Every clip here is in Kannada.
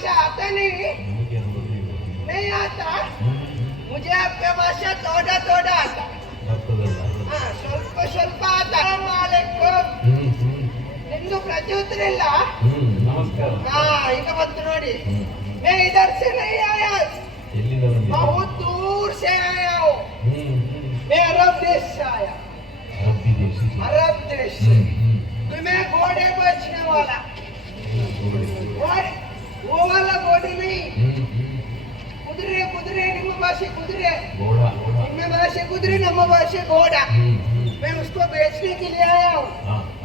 भाषा आता नहीं, नहीं आता। मुझे आपका भाषा थोड़ा थोड़ा आता, हाँ ಸ್ವಲ್ಪ ಸ್ವಲ್ಪ आता। ನಿಮ್ದು ಪ್ರತ್ಯುತ್ತರ ಇಲ್ಲ। ಹಾ ಈಗ ಬಂತು ನೋಡಿ। मैं इधर से नहीं आया, बहुत दूर से आया हूँ। मैं अरब देश से आया, अरब देश से। मैं घोड़े बेचने वाला, वो वाला घोड़े नहीं, कुದುರೆ कुದುರೆ। ನಿಮ್ಮ ಭಾಷೆ ಕುದುರೆ, ನಿಮ್ಮ ಭಾಷೆ ಕುದುರೆ, ನಮ್ಮ ಭಾಷೆ घोड़ा। मैं उसको बेचने के लिए आया हूँ।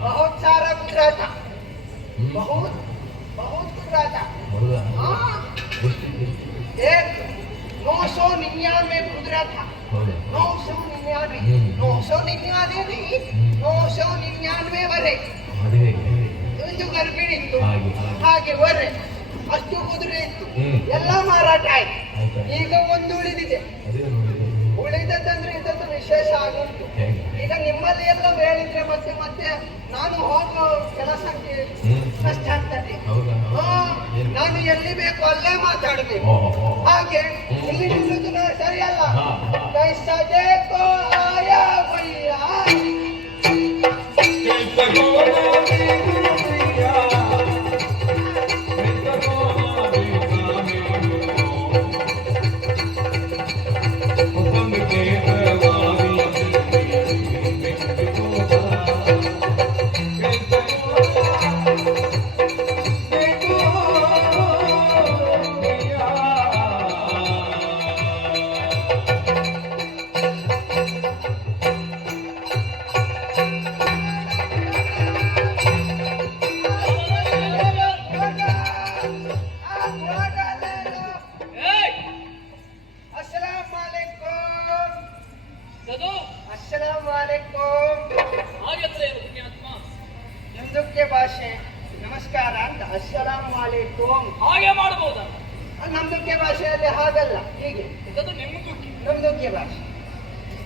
बहुत सारा कुदरा था, बहुत बहुत कुदरा था। हाँ, एक 999 कुदरा था। 999 नहीं, 999 ವರೆ ಒಂದು ಗರ್ಭಿಣಿ ಇತ್ತು, ಹಾಗೆ ವರೆ ಅಷ್ಟು ಕುದುರೆ ಇತ್ತು, ಎಲ್ಲ ಮಾರಾಟ ಆಯ್ತು। ಈಗ ಒಂದು ಉಳಿದಿದೆ, ಉಳಿದದಂದ್ರೆ ಇದೊಂದು ವಿಶೇಷ ಆಗುಂಟು। ಈಗ ನಿಮ್ಮಲ್ಲಿ ಎಲ್ಲ ಹೇಳಿದ್ರೆ ಮತ್ತೆ ಮತ್ತೆ ನಾನು ಹೋಗೋ ಕೆಲಸಕ್ಕೆ ಕಷ್ಟ ಆಗ್ತದೆ। ನಾನು ಎಲ್ಲಿ ಬೇಕು ಅಲ್ಲೇ ಮಾತಾಡಬೇಕು, ಹಾಗೆ ಇಲ್ಲಿ ನಿಲ್ಲುದು ಸರಿಯಲ್ಲ। ಕೈಸಾ ದೇಕೋ ಆಯಾ ಭಯ್ಯಾ, ಹಿಂದಕ್ಕೆ ಭಾಷೆ ನಮಸ್ಕಾರ ಅಂತ ಅಸ್ಸಲಾಮು ಅಲೈಕುಂ ಹಾಗೆ ಮಾಡಬಹುದಾ? ನಮ್ದಕ್ಕೆ ಭಾಷೆಯಲ್ಲಿ ಹಾಗಲ್ಲ, ಹೀಗೆ ಇದು ನಿಮ್ಮದಕ್ಕೆ ನಮ್ದಕ್ಕೆ ಭಾಷೆ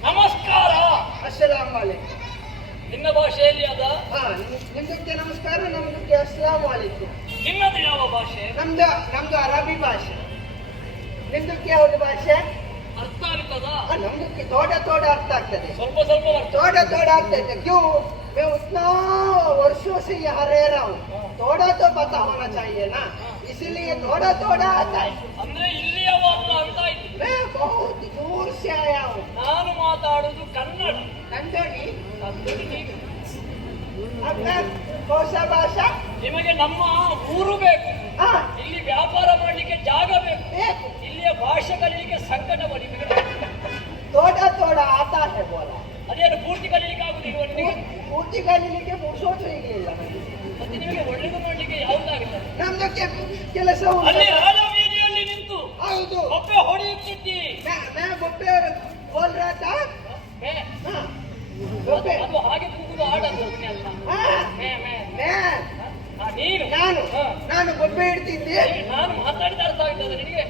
ನಮಸ್ಕಾರ ಅಸ್ಸಲಾಮು ಅಲೈಕುಂ। ನಿನ್ನ ಭಾಷೆಯಲ್ಲಿ ಅದ? ಹಾ, ನಿಮ್ದಕ್ಕೆ ನಮಸ್ಕಾರ, ನಮ್ದಕ್ಕೆ ಅಸ್ಸಲಾಮು ಅಲೈಕುಂ। ನಿನ್ನದು ಯಾವ ಭಾಷೆ? ನಮ್ದು ಅರಬಿ ಭಾಷೆ। ನಿಮ್ದಕ್ಕೆ ಯಾವುದು ಭಾಷೆ? ಅರ್ಥ ಆಗ್ತದ? ನಮ್ದಕ್ಕೆ थोड़ा थोड़ा अर्थ ಆಗ್ತದೆ, ಸ್ವಲ್ಪ ಸ್ವಲ್ಪ थोड़ा थोड़ा ಆಗ್ತಾ ಇದೆ। क्यों? मैं उतना वर्षों से यहाँ रह रहा हूँ, थोड़ा तो पता होना चाहिए ना, इसलिए थोड़ा थोड़ा आता है। ಅಂದ್ರೆ ಇಲ್ಲಿಯವರು ಅಂತ ಆಯ್ತು। मैं बहुत दूर से आया हूँ। ನಾನು ಮಾತಾಡುದು ಕನ್ನಡ। कंदोड़ी ನೀವು अपना कौन सा भाषा? ನಿಮಗೆ ನಮ್ಮ ಊರು ಬೇಕು, हाँ ಇಲ್ಲಿ ವ್ಯಾಪಾರ ಮಾಡಲಿಕ್ಕೆ ಜಾಗ ಬೇಕು, ಇಲ್ಲಿಯ ಭಾಷೆ ಕಲಿಯಲಿಕ್ಕೆ ಸಂಕಟ ಬರಲಿಕ್ಕೆ थोड़ा थोड़ा आता है बोला। ಅದೇನು ಪೂರ್ತಿ ಕಲಿಯಲಿಕ್ಕೆ ಆಗುದಿಲ್ವ ನಿಮಗೆ? ಪೂರ್ತಿ ಕಲಿಯಲಿಕ್ಕೆ ಪುರ್ಸೋತು ಇಲ್ಲ ನನಗೆ। ಮತ್ತೆ ನಿಮಗೆ ಒಳ್ಳೆದು ಮಾಡಲಿಕ್ಕೆ ಯಾವುದಾಗುತ್ತೆ? ನಮ್ದಕ್ಕೆ ಕೆಲಸ ಅಲ್ಲಿ ರಾಜಬೀದಿಯಲ್ಲಿ ನಿಂತು ಹೌದು ಒಬ್ಬೆ ಹೊಡೆಯುತ್ತಿದ್ದಿ। मैं बप्पे बोल रहा था। हाँ बप्पे ಅದು ಹಾಗೆ ಕೂಗುದು ಆಡೋದು ಅಂತ ನೀನು ನಾನು ಬೊಬ್ಬೆ ಇಡ್ತಿದ್ದೆ। ನಾನು ಮಾತಾಡಿದ ಅರ್ಥ ಆಗ್ತದೆ ನಿನಗೆ?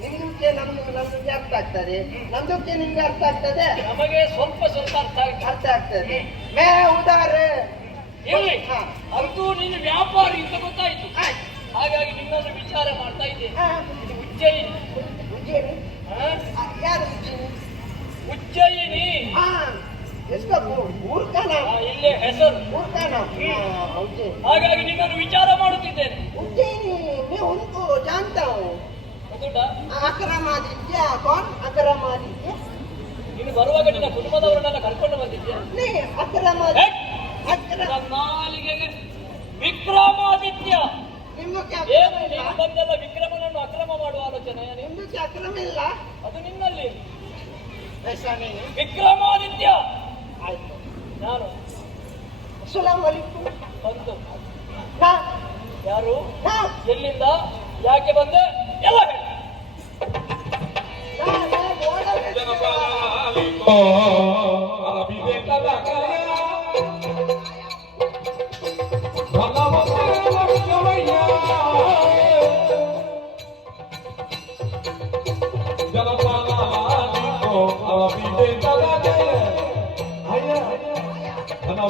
ನಿಮ್ದಕ್ಕೆ ನಮ್ಗೆ ಅರ್ಥ ಆಗ್ತದೆ, ನಮ್ದಕ್ಕೆ ನಿಮ್ಗೆ ಅರ್ಥ ಆಗ್ತದೆ, ನಮಗೆ ಸ್ವಲ್ಪ ಸ್ವಲ್ಪ ಅರ್ಥ ಆಗ್ತದೆ। ಮೇ ಉದಾರ ಇರ್ಲಿ, ಅಂತೂ ನೀನು ವ್ಯಾಪಾರಿ ಅಂತ ಗೊತ್ತಾಯ್ತು, ಹಾಗಾಗಿ ನಿನ್ನನ್ನು ವಿಚಾರ ಮಾಡ್ತಾ ಇದ್ದೆ। ಇದು ಉಜ್ಜಯಿನಿ ಯಾರು ಉಜ್ಜಯಿನಿ? ಉಜ್ಜಯಿನಿ ಊರ್ का नाम, ಇಲ್ಲೇ ಹೆಸರು ಊರ್ का नाम ಹಾಗಾಗಿ ನಿನ್ನನ್ನು ವಿಚಾರ ಮಾಡುತ್ತಿದ್ದೇನೆ। उज्जैनी मैं उनको जानता हूँ। ಗೊತ್ತುಂಟಾ? ಅಕ್ರಮಾದಿತ್ಯ कौन? ಅಕ್ರಮಾದಿತ್ಯ ನೀನು ಬರುವಾಗ ನಿನ್ನ ಕುಟುಂಬದವರನ್ನೆಲ್ಲ ಕರ್ಕೊಂಡು ಬಂದಿದ್ಯಾ? ನಾಲಿಗೆ ವಿಕ್ರಮಾದಿತ್ಯ ಏನು ನೀನು ಬಂದೆಲ್ಲ ವಿಕ್ರಮನನ್ನು ಅಕ್ರಮ ಮಾಡುವ ಆಲೋಚನೆ? ನಿಮ್ದಕ್ಕೆ ಅಕ್ರಮ ಇಲ್ಲ, ಅದು ನಿನ್ನಲ್ಲಿ ಹೆಸರೇ ವಿಕ್ರಮಾದಿತ್ಯ। ಆಯ್ತು, ನಾನು ಅಸ್ಸಲಾಮು ಅಲೈಕುಂ ಬಂದು ಯಾರು? ಎಲ್ಲಿಂದ ಯಾಕೆ ಬಂದೆ ಎಲ್ಲ ಹೇಳಿ। Hello,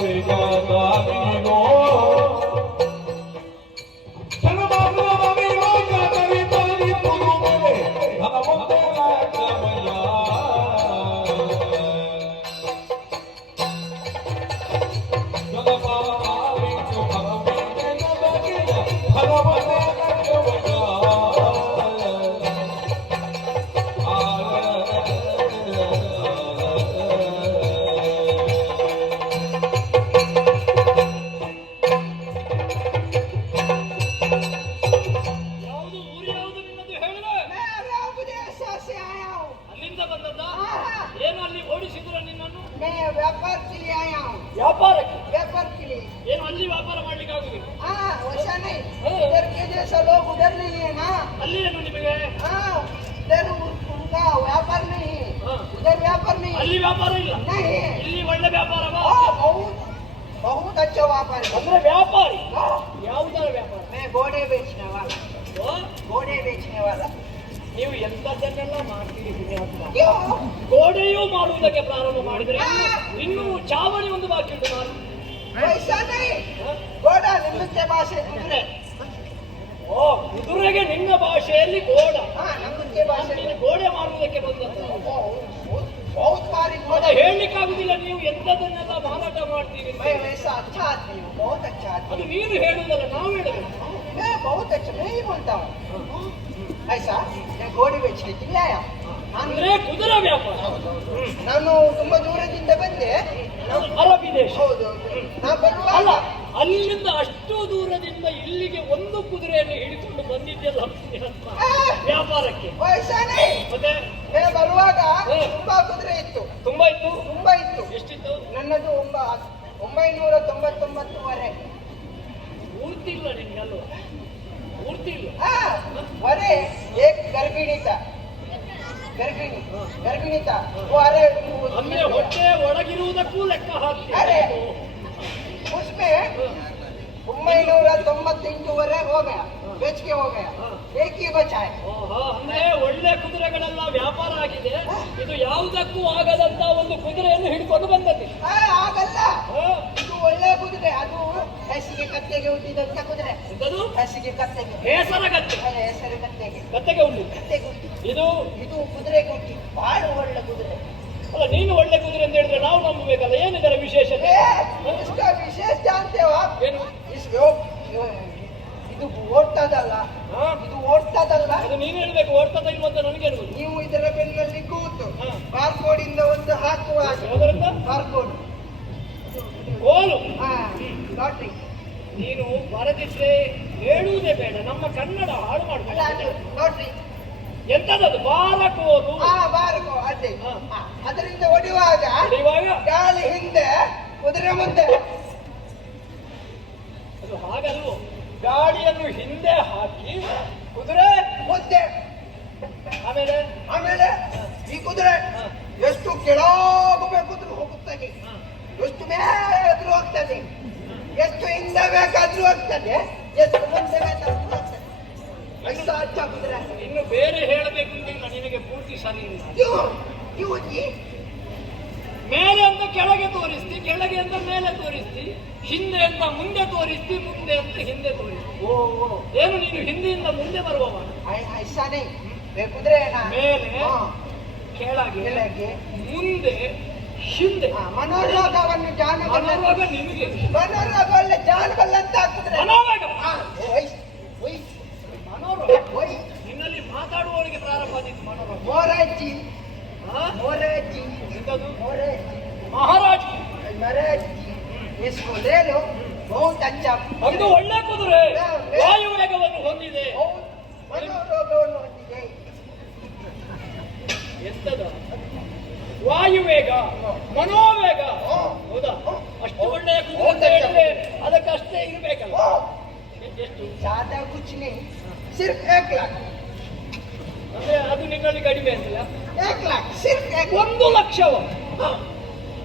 ವ್ಯಾಪಾರಿ ಅಂದ್ರೆ ವ್ಯಾಪಾರಿ. हाँ, ಯಾವುದರ ವ್ಯಾಪಾರ? मैं घोड़े बेचने वाला ಓ, घोड़े बेचने वाला ನೀವು ಎಂತದ್ದನ್ನೆಲ್ಲ ಮಾಡ್ತೀರಿ ಪುಣ್ಯಾತ್ಮ. क्यों ಗೋಡೆಯೂ ಮಾಡುವುದಕ್ಕೆ ಪ್ರಾರಂಭ ಮಾಡಿದ್ರೆ ಇನ್ನು ಚಾವಣಿ ಒಂದು ಬಾಕಿ ಉಂಟು. ನಾನು वैसा नहीं ಹ? घोड़ा निम्नते भाषे कुದುರೆ ಓ, ಕುದುರೆಗೆ ನಿನ್ನ ಭಾಷೆಯಲ್ಲಿ ಗೋಡ. हाँ नम्नते भाषे ನೀನು ಗೋಡೆ ಮಾಡುವುದಕ್ಕೆ ಬಂದದ್ದು. बहुत भारी ಮತ್ತೆ घोड़ा ಹೇಳಲಿಕ್ಕಾಗುದಿಲ್ಲ ನೀವು ಎಂತದನ್ನೆಲ್ಲ ಮಾರಾಟ ಮಾಡ್ತೀರಿ ಅಂತ. मैं वैसा अच्छा आदमी हूँ बहुत अच्छा आदमी ಅದು ನೀನು ಹೇಳುವುದಲ್ಲ, ನಾವು ಹೇಳಬೇಕು. मैं बहुत अच्छा मैं ही बोलता हूँ ऐसा मैं घोड़े बेचने के लिए आया ಅಂದ್ರೆ ಕುದುರೆ ವ್ಯಾಪಾರ. ನಾನು ತುಂಬಾ ದೂರದಿಂದ ಬಂದೆ ಅರಬ್ಬಿ ದೇಶ. ಹೌದು ನಾ ಅಲ್ಲ, ಬರುವಾಗ ಅಲ್ಲಿಂದ ಅಷ್ಟು ದೂರದಿಂದ ಇಲ್ಲಿಗೆ ಒಂದು ಕುದುರೆಯನ್ನು ಹಿಡಿದುಕೊಂಡು ಬಂದಿದ್ದೆಲ್ಲ ಪುಣ್ಯಾತ್ಮ. ವ್ಯಾಪಾರಕ್ಕೆ. ವಯಸ್ಸಾನೆ ಮತ್ತೆ मैं ಬರುವಾಗ ತುಂಬಾ ಕುದುರೆ ಇತ್ತು ತುಂಬಾ ಇತ್ತು. ತುಂಬಾ ಇತ್ತು ಎಷ್ಟಿತ್ತು? ನನ್ನದು 999ವರೆ ಪೂರ್ತಿ ಇಲ್ಲ ನಿನ್ಗೆ ಅಲ್ವಾ? ಪೂರ್ತಿ ಇಲ್ಲ. वरे एक गर्भिणी था गर्भिणी था वो अरे ಅಂದ್ರೆ ಹೊಟ್ಟೆ ಒಳಗಿರುವುದಕ್ಕೂ ಲೆಕ್ಕ ಹಾಕಿ. अरे उसमें 998वरे हो गया बेच के हो गया एक ही बचा है ಅಂದ್ರೆ ಒಳ್ಳೆ ಕುದುರೆಗಳೆಲ್ಲ ವ್ಯಾಪಾರ ಆಗಿದೆ. ಇದು ಯಾವುದಕ್ಕೂ ಆಗದಂತ ಒಂದು ಕುದುರೆಯನ್ನು ಹಿಡ್ಕೊಂಡು ಬಂದದ್ದು. ಆಗಲ್ಲ ಹ? ಇದು ಒಳ್ಳೆ ಕುದುರೆ ಅದು ಹಸಿಗೆ ಕತ್ತೆಗೆ ಹುಟ್ಟಿದಂತ ಕುದುರೆ ಎಂತದು? ಹಸಿಗೆ ಕತ್ತೆಗೆ ಹೇಸರ ಗತ್ತೆ. ಅದೇ ಹೆಸರು ಕತ್ತೆಗೆ ಗತ್ತೆಗೆ ಉಂಟು. ಕತ್ತೆಗೆ ಹುಟ್ಟಿ ಇದು ಇದು ಕುದುರೆಗೆ ಹುಟ್ಟಿ ಬಹಳ ಒಳ್ಳೆ ಕುದುರೆ ಅಲ್ಲ, ನೀನು ಒಳ್ಳೆ ಕುದುರೆ ಅಂತ ಹೇಳಿದ್ರೆ ನಾವು ನಂಬಬೇಕಲ್ಲ. ಏನಿದರ ವಿಶೇಷತೆ? इसका विशेष जानते हो आप ಏನು? ಇದು ಓಡ್ತದಲ್ಲ ಹ? ಇದು ಓಡ್ತದಲ್ಲ ಅದು ನೀನು ಹೇಳ್ಬೇಕು. ಓಡ್ತದ ಇಲ್ವಂತ ನನಗೆ ನೀವು ಇದರ ಬೆನ್ನಲ್ಲಿ ಕೂತು ಹ. ಬಾರ್ಕೋಡ್ ಇಂದ ಒಂದು ಹಾಕುವಾಗ ಯಾವುದರಿಂದ? Barcode goal. ಲಾಟ್ರಿ ನೀನು ಬರದಿದ್ರೆ ಹೇಳುವುದೇ ಬೇಡ. ನಮ್ಮ ಕನ್ನಡ ಹಾಳು ಅಲ್ಲ ಮಾಡ್ಬೇಕು. ಲಾಟ್ರಿ ಎಂತದದು? ಬಾರಕೋಲು. ಬಾರ್ಕೋ ಅದೇ ಹ. ಅದರಿಂದ ಹೊಡೆಯುವಾಗ ಇವಾಗ ಗಾಳಿ ಹಿಂದೆ ಕುದುರೆ ಮುಂದೆ ಅದು ಹಾಗಲ್ವೋ? ಗಾಡಿಯನ್ನು ಹಿಂದೆ ಹಾಕಿ ಕುದುರೆ ಮುಂದೆ ಆಮೇಲೆ ಆಮೇಲೆ ಈ ಕುದುರೆ ಹ. ಎಷ್ಟು ಕೆಳಗಬೇಕಾದ್ರೂ ಹೋಗುತ್ತದೆ ಹ. ಎಷ್ಟು ಮೇಲಾದ್ರೂ ಹೋಗ್ತದೆ ಎಷ್ಟು ಹಿಂದೆ ಬೇಕಾದ್ರೂ ಹೋಗ್ತದೆ ಎಷ್ಟು ಮುಂದೆ ಬೇಕಾದ್ರೂ ಹೋಗ್ತದೆ ಐಸ ಅಚ್ಚ ಕುದುರೆ ಇನ್ನು ಬೇರೆ ಹೇಳಬೇಕು ಅಂತಿಲ್ಲ. ನಿನಗೆ ಪೂರ್ತಿ ಸರಿ ಇಲ್ಲ. ಇವು ಮೇಲೆ ಅಂತ ಕೆಳಗೆ ತೋರಿಸ್ತಿ, ಕೆಳಗೆ ಅಂತ ಮೇಲೆ ತೋರಿಸ್ತಿ, ಹಿಂದೆ ಅಂತ ಮುಂದೆ ತೋರಿಸ್ತಿ, ಮುಂದೆ ಅಂತ ಹಿಂದೆ ತೋರಿಸ್ತಿ. ಓ ಏನು ನೀನು ಹಿಂದೆಯಿಂದ ಮುಂದೆ ಬರುವವ? ಐಸಾನೆ ಕುದುರೆ ಮೇಲೆ, ಕೆಳಗೆ, ಕೆಳಗೆ ಮುಂದೆ, ಹಿಂದೆ. ಮನೋರೋಗವನ್ನು ಜಾನಬಲ್ಲ ಮನೋರೋಗ ನಿನಗೆ. ಮನೋರೋಗ ಒಳ್ಳೆ ಜಾನಬಲ್ಲ ಅಂತ ಹಾಕಿದ್ರೆ ಮನೋರೋಗ. ಮನೋರೋಗ ನಿನ್ನಲ್ಲಿ ಮಾತಾಡುವವರಿಗೆ ಪ್ರಾರಂಭ ಆದಿತ್ತು ಮನೋರೋಗ. मोराजी ಹ? मोराजी ಎಂತದು? मोराजी ಮಹಾರಾಜ. महाराजी इसको ले लो बहुत अच्छा ಅದು ಒಳ್ಳೆ ಕುದುರೆ. ವಾಯು ವೇಗವನ್ನು ಹೊಂದಿದೆ. बहुत ಮನೋರೋಗವನ್ನು ಹೊಂದಿದೆ ಎಂತದ? ವಾಯು ವೇಗ, ಮನೋವೇಗ. ಹೌದಾ? ಅಷ್ಟು ಒಳ್ಳೆಯ ಕುದುರೆ ಅಂತ ಹೇಳಿದ್ರೆ ಅದಕ್ಕಷ್ಟೇ ಇರಬೇಕಲ್ಲ. ಎಷ್ಟು? ज्यादा कुछ नहीं सिर्फ 1 लाख ಅಂದ್ರೆ ಅದು ನಿನ್ನಲ್ಲಿ ಕಡಿಮೆ ಅಂತಿಲ್ಲ. 1 लाख सिर्फ 1 1 ಲಕ್ಷವ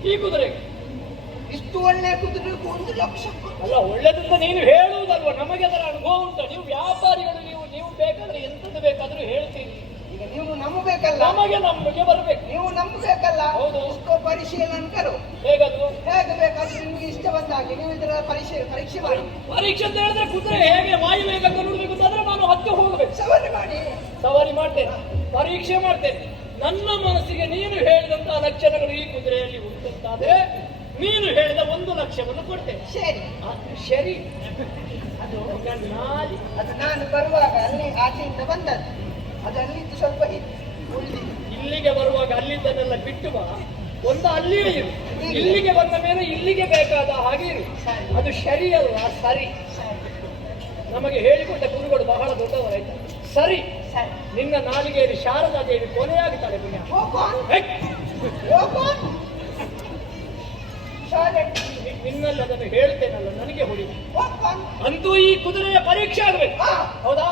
ಈ ಕುದುರೆಗೆ. ಇಷ್ಟು ಒಳ್ಳೆ ಕುದುರೆಗೆ 1 ಲಕ್ಷ ಅಲ್ಲ, ಒಳ್ಳೆದಂತ ನೀನು ಹೇಳುವುದಲ್ವ? ನಮಗೆ ಅದರ ಅನುಭವ ಉಂಟು. ನೀವು ವ್ಯಾಪಾರಿಗಳು, ನೀವು ಬೇಕಾದ್ರೆ ಎಂತದ್ದು ಬೇಕಾದ್ರೂ ಹೇಳ್ತೀರಿ. ಈಗ ನೀವು ನಂಬಬೇಕಲ್ಲ ನಮಗೆ ಬರಬೇಕು. ನೀವು ನಂಬಬೇಕಲ್ಲ ಹೌದು. ಇಷ್ಟೋ ಪರಿಶೀಲನೆ ಕರು ಹೇಗದು? ಹೇಗೆ ಬೇಕಾದ್ರೆ ನಿಮ್ಗೆ ಇಷ್ಟ ಬಂದಾಗೆ ನೀವು ಇದರ ಪರೀಕ್ಷೆ ಮಾಡಿ ಪರೀಕ್ಷೆ ಅಂತ ಹೇಳಿದ್ರೆ ಕುದುರೆ ಹೇಗೆ ವಾಯು ವೇಗ ಅಂತ ನೋಡ್ಬೇಕು ಅಂತಾದ್ರೆ ನಾನು ಹತ್ತು ಹೋಗ್ಬೇಕು. ಸವಾರಿ ಮಾಡಿ ಸವಾರಿ ಮಾಡ್ತೇನೆ, ಪರೀಕ್ಷೆ ಮಾಡ್ತೇನೆ. ನನ್ನ ಮನಸ್ಸಿಗೆ ನೀನು ಹೇಳಿದಂತಹ ಲಕ್ಷಣಗಳು ಈ ಕುದುರೆಯಲ್ಲಿ ಉಂಟಂತಾದ್ರೆ ನೀನು ಹೇಳಿದ 1 ಲಕ್ಷವನ್ನು ಕೊಡ್ತೇನೆ. ಸರಿ ಸರಿ. ಅದು ನಾಲಿ ಅದು ನಾನು ಬರುವಾಗ ಅಲ್ಲಿ ಆಚೆಯಿಂದ ಬಂದದ್ದು ಅದು ಅಲ್ಲಿದ್ದು ಸ್ವಲ್ಪ ಇಲ್ಲಿಗೆ ಬರುವಾಗ ಅಲ್ಲಿದ್ದನ್ನೆಲ್ಲ ಬಿಟ್ಟು ಬಾ. ಒಂದು ಅಲ್ಲಿಯೇ ಇರು. ಇಲ್ಲಿಗೆ ಬಂದ ಮೇಲೆ ಇಲ್ಲಿಗೆ ಬೇಕಾದ ಹಾಗೆ ಇರು. ಅದು ಸರಿ ಅಲ್ವಾ? ಸರಿ. ನಮಗೆ ಹೇಳಿಕೊಟ್ಟ ಗುರುಗಳು ಬಹಳ ದೊಡ್ಡವರಾಯ್ತು. ಸರಿ. ನಿನ್ನ ನಾಲಿಗೆಯಲ್ಲಿ ಶಾರದಾ ದೇವಿ ಕೊನೆಯಾಗುತ್ತಾಳೆ ಪುಣ್ಯ. ನಿನ್ನಲ್ಲಿ ಅದನ್ನು ಹೇಳ್ತೇನಲ್ಲ, ನನಗೆ ಹೊಡಿ. ಅಂತೂ ಈ ಕುದುರೆಯ ಪರೀಕ್ಷೆ ಆಗಬೇಕು. ಹೌದಾ?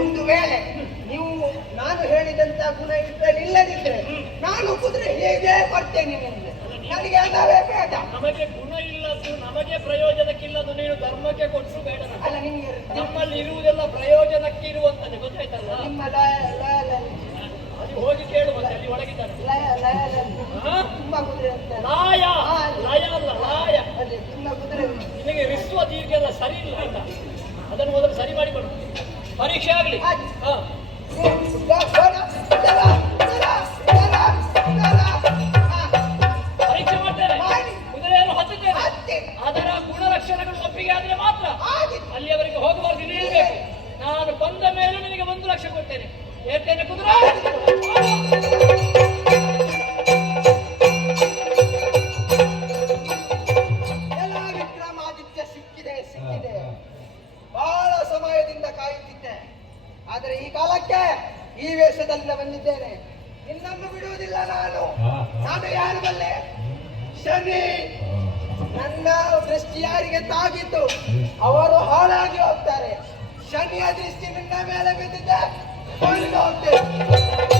ಒಂದು ವೇಳೆ ನೀವು ನಾನು ಹೇಳಿದಂತ ಗುಣ ಇದ್ರಲ್ಲಿ ಇಲ್ಲದಿದ್ರೆ ನಾನು ಕುದುರೆ ಹೇಗೆ ಬರ್ತೇನೆ ನಿಮಗೆ. ನನಗೆ ಹಣವೇ ಬೇಡ. ನಮಗೆ ಗುಣ ಇಲ್ಲದ್ದು, ನಮಗೆ ಪ್ರಯೋಜನಕ್ಕಿಲ್ಲದು ನೀನು ಧರ್ಮಕ್ಕೆ ಕೊಟ್ಟರು ಬೇಡ. ಅಲ್ಲ ನಿಮ್ಗೆ ನಮ್ಮಲ್ಲಿ ಇರುವುದೆಲ್ಲ ಪ್ರಯೋಜನಕ್ಕೆ ಇರುವಂತದ್ದು ಗೊತ್ತಾಯ್ತಲ್ಲ. ನಿಮ್ಮ ಅಲ್ಲಿ ಹೋಗಿ ಕೇಳು, ಮತ್ತೆ ಅಲ್ಲಿ ಒಳಗಿದ್ದಾರೆ. ತುಂಬಾ ಕುದುರೆ ಅಂತ ಲಾಯ, ಲಯ ಅಲ್ಲ ಲಾಯ. ಅದೇ ತುಂಬಾ ಕುದುರೆ. ನಿನಗೆ ವಿಶ್ವ ದೀರ್ಘ ಸರಿ ಇಲ್ಲ ಆಯ್ತಾ, ಅದನ್ನು ಮೊದಲು ಸರಿ ಮಾಡಿಕೊಡು. ಪರೀಕ್ಷೆ ಆಗ್ಲಿ. ಪರೀಕ್ಷೆ ಮಾಡ್ತೇನೆ, ಕುದುರೆಯನ್ನು ಹತ್ತುತ್ತೇನೆ. ಅದರ ಗುಣಲಕ್ಷಣಗಳು ಒಪ್ಪಿಗೆ ಆದ್ರೆ ಮಾತ್ರ ಅಲ್ಲಿಯವರೆಗೆ ಹೋಗಬಾರ್ದು, ಇಳಿಯಬೇಕು. ನಾನು ಬಂದ ಮೇಲೆ ನಿನಗೆ 1 ಲಕ್ಷ ಕೊಡ್ತೇನೆ. ಹೇಳ್ತೇನೆ ಕುದುರೆ. ವಿಕ್ರಮಾದಿತ್ಯ ಸಿಕ್ಕಿದೆ ಸಿಕ್ಕಿದೆ. ಬಹಳ ಸಮಯದಿಂದ ಕಾಯುತ್ತಿದ್ದೆ, ಆದರೆ ಈ ಕಾಲಕ್ಕೆ ಈ ವೇಷದಲ್ಲಿ ಬಂದಿದ್ದೇನೆ. ನಿನ್ನನ್ನು ಬಿಡುವುದಿಲ್ಲ ನಾನು. ನಾನು ಯಾರು ಬಲ್ಲೆ? ಶನಿ. ನನ್ನ ದೃಷ್ಟಿ ಯಾರಿಗೆ ತಾಗಿತ್ತು ಅವರು ಹಾಳಾಗಿ ಹೋಗ್ತಾರೆ. ಶನಿಯ ದೃಷ್ಟಿ ನಿನ್ನ ಮೇಲೆ ಬಿದ್ದಿದೆ, ಹೋಗ್ತೇನೆ.